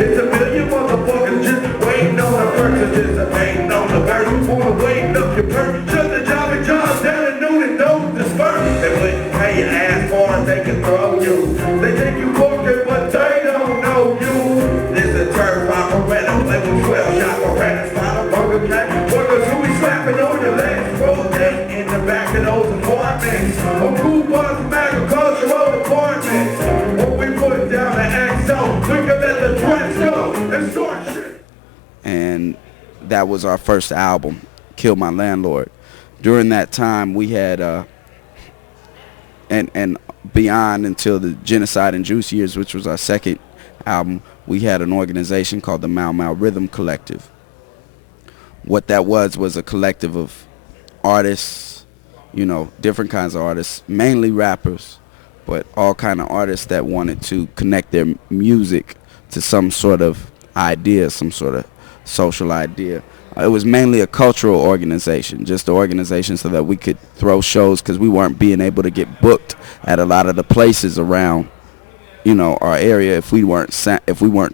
It's a million motherfuckers just waiting on the verse. Anticipating on the verse. Wanna waiting up your purse. Shut the job and jobs down and noon and don't disperse. They wouldn't pay your ass for it, they can throw you. They think you working, but they don't know you. This is a turf operator, play with 12 shot operators. Final burger cat, workers who be slapping on your legs. Rotate in the back of those apartments. A cool bus from agricultural departments. When we put down the XO, we can let the trends go and start shit. And that was our first album, Kill My Landlord. During that time, we had, and beyond until the Genocide and Juice years, which was our second album, we had an organization called the Mau Mau Rhythm Collective. What that was a collective of artists, you know, different kinds of artists, mainly rappers, but all kind of artists that wanted to connect their music to some sort of idea, some sort of social idea. It was mainly a cultural organization, just an organization so that we could throw shows, because we weren't being able to get booked at a lot of the places around, you know, our area if we weren't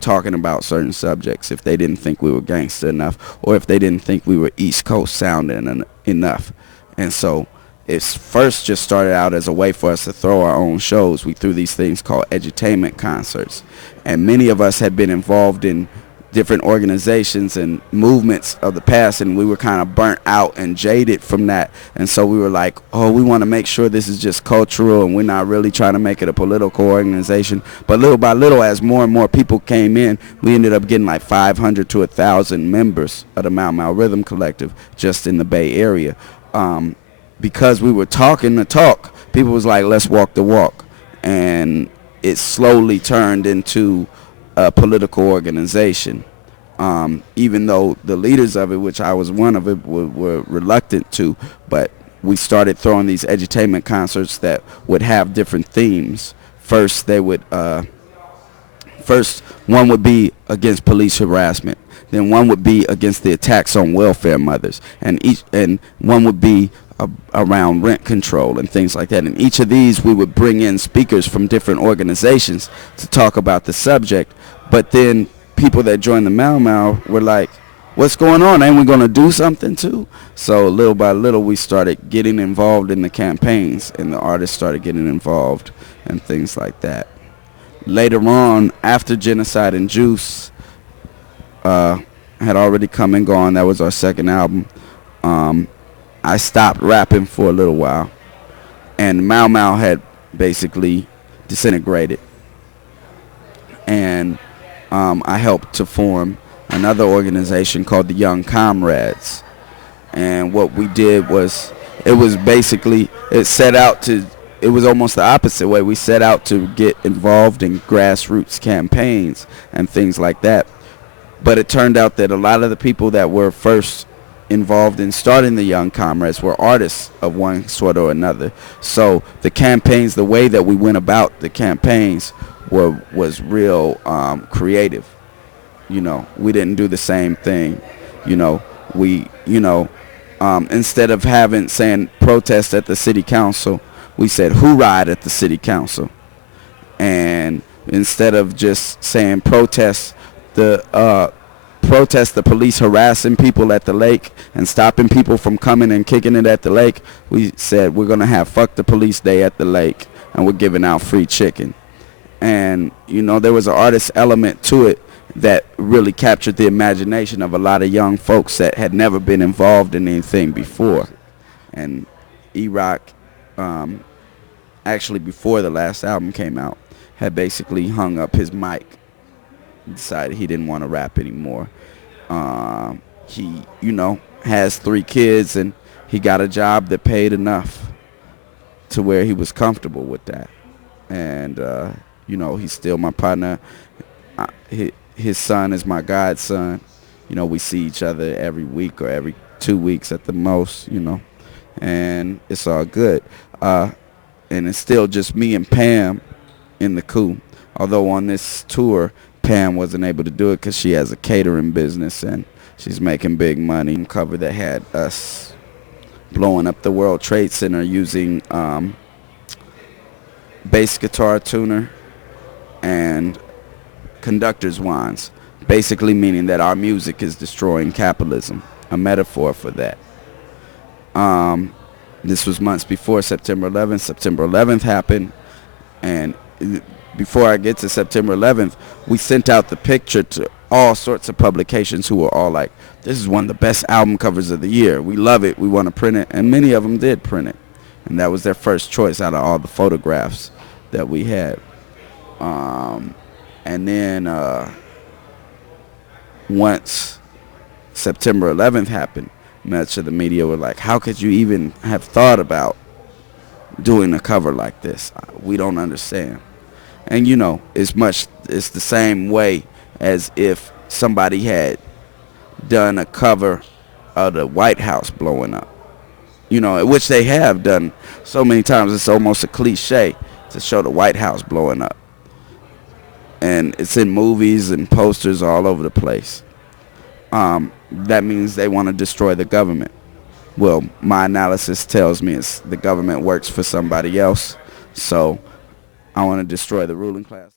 talking about certain subjects, if they didn't think we were gangster enough, or if they didn't think we were East Coast sounding enough. And so it first just started out as a way for us to throw our own shows. We threw these things called edutainment concerts, and many of us had been involved in different organizations and movements of the past, and we were kind of burnt out and jaded from that. And so we were like, oh, we want to make sure this is just cultural and we're not really trying to make it a political organization. But little by little, as more and more people came in, we ended up getting like 500 to 1,000 members of the Mau Mau Rhythm Collective just in the Bay Area. Because we were talking the talk, people was like, let's walk the walk. And it slowly turned into a political organization, even though the leaders of it, which I was one of it, were reluctant to. But we started throwing these edutainment concerts that would have different themes. First, they would one would be against police harassment. Then one would be against the attacks on welfare mothers, and one would be around rent control and things like that. And each of these, we would bring in speakers from different organizations to talk about the subject. But then people that joined the Mau Mau were like, what's going on? Ain't we going to do something too? So little by little, we started getting involved in the campaigns, and the artists started getting involved and things like that. Later on, after Genocide and Juice had already come and gone, that was our second album, I stopped rapping for a little while, and Mau Mau had basically disintegrated. And I helped to form another organization called the Young Comrades. And what we did was, it was almost the opposite way. We set out to get involved in grassroots campaigns and things like that. But it turned out that a lot of the people that were first involved in starting the Young Comrades were artists of one sort or another. So the campaigns, the way that we went about the campaigns was real creative. You know, we didn't do the same thing. You know, instead of saying protest at the city council, we said hoorah at the city council. And instead of just saying protest the police harassing people at the lake and stopping people from coming and kicking it at the lake, we said we're going to have Fuck the Police Day at the lake, and we're giving out free chicken. And, you know, there was an artist element to it that really captured the imagination of a lot of young folks that had never been involved in anything before. And E-Rock, actually before the last album came out, had basically hung up his mic, decided he didn't want to rap anymore. He, you know, has 3 kids, and he got a job that paid enough to where he was comfortable with that. And, you know, he's still my partner. His son is my godson. You know, we see each other every week or every 2 weeks at the most, you know, and it's all good. And it's still just me and Pam in the Coup. Although on this tour, Pam wasn't able to do it because she has a catering business and she's making big money. Cover that had us blowing up the World Trade Center using bass guitar tuner and conductor's wands, basically meaning that our music is destroying capitalism, a metaphor for that. This was months before September 11th. September 11th happened, and before I get to September 11th, we sent out the picture to all sorts of publications who were all like, this is one of the best album covers of the year. We love it. We want to print it. And many of them did print it. And that was their first choice out of all the photographs that we had. And then once September 11th happened, much of the media were like, how could you even have thought about doing a cover like this? We don't understand. And you know, it's the same way as if somebody had done a cover of the White House blowing up, you know, which they have done so many times. It's almost a cliche to show the White House blowing up, and it's in movies and posters all over the place. That means they want to destroy the government. Well, my analysis tells me the government works for somebody else, so I want to destroy the ruling class.